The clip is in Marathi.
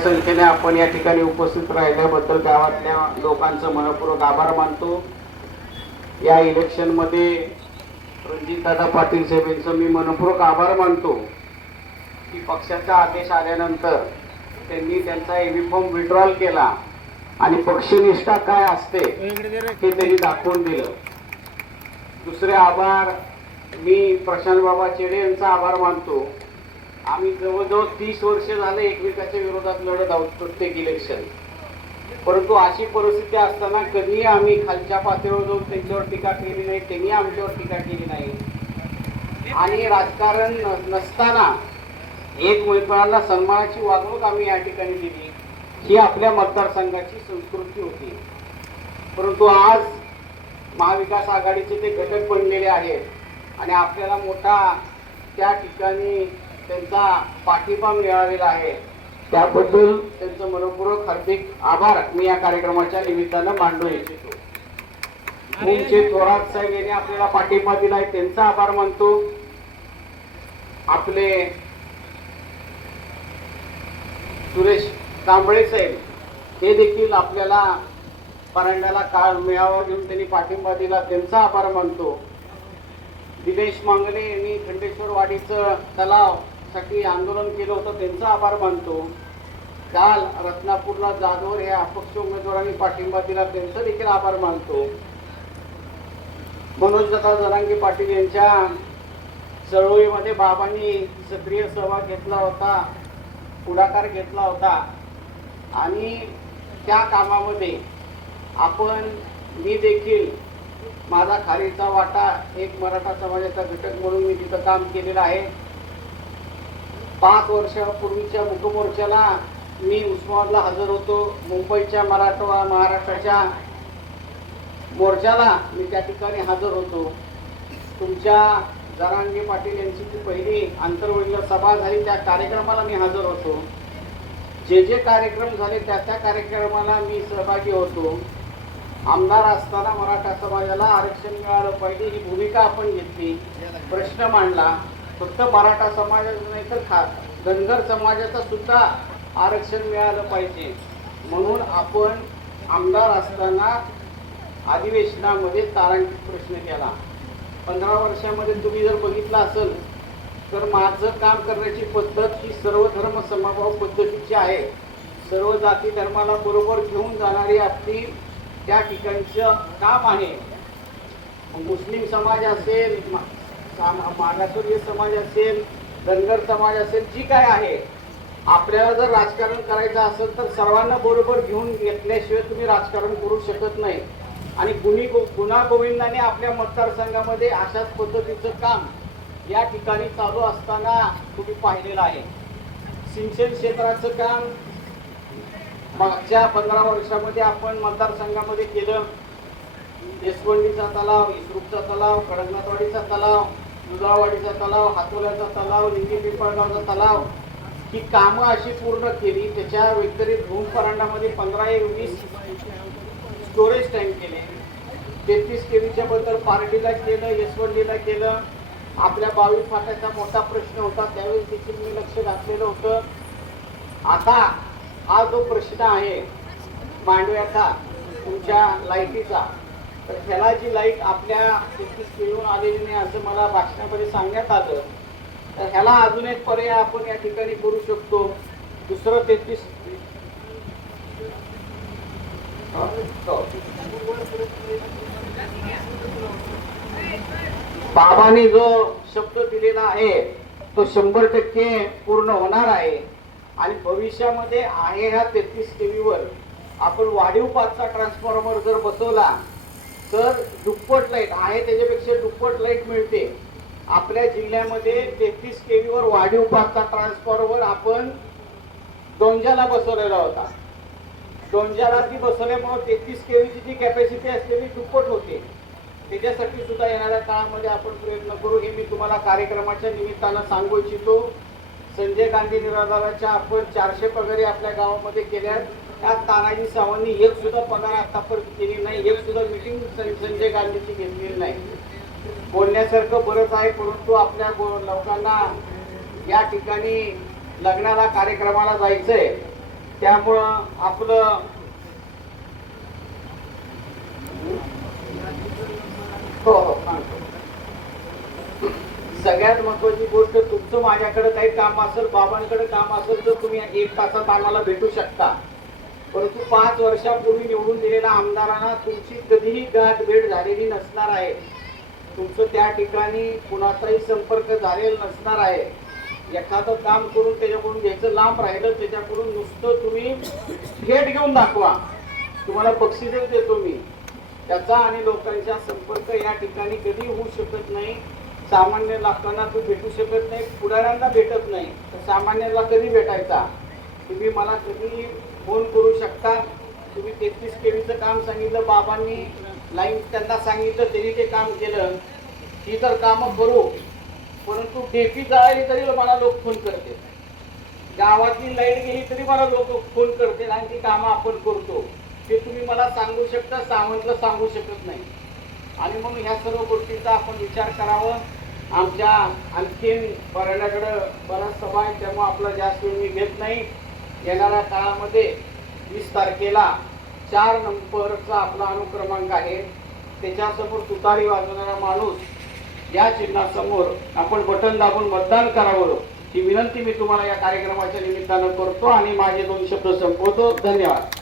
संख्येने आपण या ठिकाणी उपस्थित राहिल्याबद्दल गावातल्या लोकांचं मनपूर्वक आभार मानतो. या इलेक्शनमध्ये रणजितदादा पाटील साहेबांचं मी मनपूर्वक आभार मानतो. की पक्षाचा आदेश आल्यानंतर त्यांनी त्यांचा युनिफॉर्म विड्रॉल केला आणि पक्षनिष्ठा काय असते हे त्यांनी दाखवून दिलं. दुसरे आभार मी प्रशांत बाबा चेडे यांचा आभार मानतो. आम्ही जवळजवळ तीस वर्ष झाले एकमेकाच्या विरोधात लढत आहोत प्रत्येक इलेक्शन परंतु अशी परिस्थिती असताना कधीही आम्ही खालच्या पातळीवर जाऊन त्यांच्यावर टीका केली नाही त्यांनी आमच्यावर टीका केली नाही. आणि राजकारण न- नसताना एकमेकांना सन्मानाची वागणूक आम्ही या ठिकाणी दिली. ही आपल्या मतदारसंघाची संस्कृती होती. परंतु आज महाविकास आघाडीचे ते घटक बनलेले आहेत आणि आपल्याला मोठा त्या ठिकाणी त्यांचा पाठिंबा मिळालेला आहे. त्याबद्दल त्यांचं मनपूर्वक हार्दिक आभार. मी या कार्यक्रमाच्या निमित्तानं मांडू इच्छितो. तुमचे थोरात साहेब यांनी आपल्याला पाठिंबा दिलाय त्यांचा आभार मानतो. आपले सुरेश कांबळे साहेब हे देखील आपल्याला परांड्याला काळ मिळावा घेऊन त्यांनी पाठिंबा दिला त्यांचा आभार मानतो. दिनेश मांगले यांनी खंडेश्वर वाडीचं आंदोलन केलं होतं. त्यांचा आभार मानतो. काल रत्नापूरला जाधवर या अपक्ष उमेदवारांनी पाठिंबा दिला. त्यांचा देखील आभार मानतो. मनोज दत्ता जरांगे पाटील यांच्या चळवळीमध्ये बाबांनी सक्रिय सहभाग घेतला होता पुढाकार घेतला होता. आणि त्या कामामध्ये आपण मी देखील माझा खालीचा वाटा एक मराठा समाजाचा घटक म्हणून मी तिथं काम केलेलं आहे. पाच वर्षापूर्वीच्या मुखमोर्चाला मी उस्मानाबादला हजर होतो. मुंबईच्या मराठवा महाराष्ट्राच्या मोर्चाला मी त्या ठिकाणी हजर होतो. तुमच्या जरांगे पाटील यांची जी पहिली आंतरवळीला सभा झाली त्या कार्यक्रमाला मी हजर होतो. जे जे कार्यक्रम झाले त्या त्या कार्यक्रमाला मी सहभागी होतो. आमदार असताना मराठा समाजाला आरक्षण मिळालं पाहिजे ही भूमिका आपण घेतली. प्रश्न मांडला. फक्त मराठा समाजाचा नाही तर खा धनगर समाजाचा सुद्धा आरक्षण मिळालं पाहिजे. म्हणून आपण आमदार असताना अधिवेशनामध्ये तारांकित प्रश्न केला. पंधरा वर्षामध्ये तुम्ही जर बघितलं असेल तर माझं काम करण्याची पद्धत ही सर्व धर्म समभाव पद्धतीची आहे. सर्व जाती धर्माला बरोबर घेऊन जाणारी आपली त्या ठिकाणचं काम आहे. मुस्लिम समाज असेल मा- मागासवर्गीय समाज असेल धनगर समाज असेल जी काय आहे आपल्याला जर राजकारण करायचं असेल तर सर्वांना बरोबर घेऊन घेतल्याशिवाय तुम्ही राजकारण करू शकत नाही. आणि गुन्ही गुन्हा गोविंदाने आपल्या मतदारसंघामध्ये अशाच पद्धतीचं काम या ठिकाणी चालू असताना तुम्ही पाहिलेलं आहे. सिंचन क्षेत्राचं काम मागच्या पंधरा वर्षामध्ये आपण मतदारसंघामध्ये केलं येसवंडीचा तलाव इसरूपचा तलाव कडकनाथवाडीचा तलाव दुधावाडीचा तलाव हातोल्याचा तलाव लिंगी पिंपळगावचा तलाव ही कामं अशी पूर्ण केली त्याच्या व्यतिरिक्त भूम परांडामध्ये पंधरा एकवीस स्टोरेज टँक केले. तेहतीस केवीच्या बद्दल पार्टीला केलं यशवंडीला केलं. आपल्या बावीस फाट्याचा मोठा प्रश्न होता त्यावेळेस देखील मी लक्ष घातलेलं होतं. आता हा जो प्रश्न आहे मांडव्याचा तुमच्या लाईटीचा तर ह्याला जी लाइट आपल्या तेहतीस मिळून आलेली नाही असं मला भाषणामध्ये सांगण्यात आलं तर ह्याला अजून एक पर्याय आपण या ठिकाणी करू शकतो. दुसरं तेहतीस बाबाने जो शब्द दिलेला आहे तो शंभर टक्के पूर्ण होणार आहे. आणि भविष्यामध्ये आहे ह्या तेहतीस केवीवर आपण वाढीव पाचचा ट्रान्सफॉर्मर जर बसवला तर दुप्पट लाइट आहे त्याच्यापेक्षा दुप्पट लाइट मिळते. आपल्या जिल्ह्यामध्ये तेहतीस केवीवर वाढीव पाचचा ट्रान्सफॉर्मर आपण दोंजाला बसवलेला होता. दोंजाला ती बसवल्यामुळे तेहतीस केवीची जी कॅपॅसिटी ती दुप्पट होते. त्याच्यासाठी सुद्धा येणाऱ्या काळामध्ये आपण प्रयत्न करू. हे मी तुम्हाला कार्यक्रमाच्या निमित्तानं सांगू इच्छितो. संजय गांधी निराधाराच्या आपण चारशे पगारी आपल्या गावामध्ये केल्या त्यात तानाजी सावंतनी एक सुद्धा पगार आतापर्यंत केली नाही. एक सुद्धा मिटिंग संजय गांधीची घेतलेली नाही. बोलण्यासारखं बरंच आहे परंतु आपल्या गो- लोकांना या ठिकाणी लग्नाला कार्यक्रमाला जायचंय. त्यामुळं आपलं हो हो सांगतो. सगळ्यात महत्वाची गोष्ट तुमचं माझ्याकडे काही काम असेल बाबांकडे काम असेल तर तुम्ही एक तासात आम्हाला भेटू शकता. परंतु पाच वर्षापूर्वी निवडून दिलेल्या आमदारांना तुमची कधीही गाठ भेट झालेली नसणार आहे. तुमचं त्या ठिकाणी कुणाचाही संपर्क झालेला नसणार आहे. एखादं काम करून त्याच्याकडून घ्यायचं लांब राहिलं त्याच्याकडून नुसतं तुम्ही भेट घेऊन दाखवा. तुम्हाला बक्षीसच देतो मी. त्याचा आणि लोकांचा संपर्क या ठिकाणी कधी होऊ शकत नाही. सामान्य लोकांना तो भेटू शकत नाही पुढाऱ्यांना भेटत नाही. तर सामान्याला कधी भेटायचा? तुम्ही मला कधी फोन करू शकता? तुम्ही तेहतीस केवीचं काम सांगितलं बाबांनी लाईन त्यांना सांगितलं त्यांनी ते काम केलं. ही तर कामं करू. परंतु डेपी जळाली तरी मला लोक फोन करते गावातली लाइट गेली तरी मला लोक फोन करतील आणि ती कामं आपण करतो. ते तुम्ही मला सांगू शकता सावंतला सांगू शकत नाही. आणि म्हणून ह्या सर्व गोष्टींचा आपण विचार करावा. आमच्या आणखीन पर्यटनाकडं बराच सभा आहे त्यामुळे आपला जास्त वेळ मी घेत नाही. येणाऱ्या काळामध्ये वीस तारखेला चार नंबरचा आपला अनुक्रमांक आहे. त्याच्यासमोर तुतारी वाजवणारा माणूस या चिन्हासमोर आपण बटन दाबून मतदान करावं. ही विनंती मी तुम्हाला या कार्यक्रमाच्या निमित्तानं करतो आणि माझे दोन शब्द संपवतो. धन्यवाद.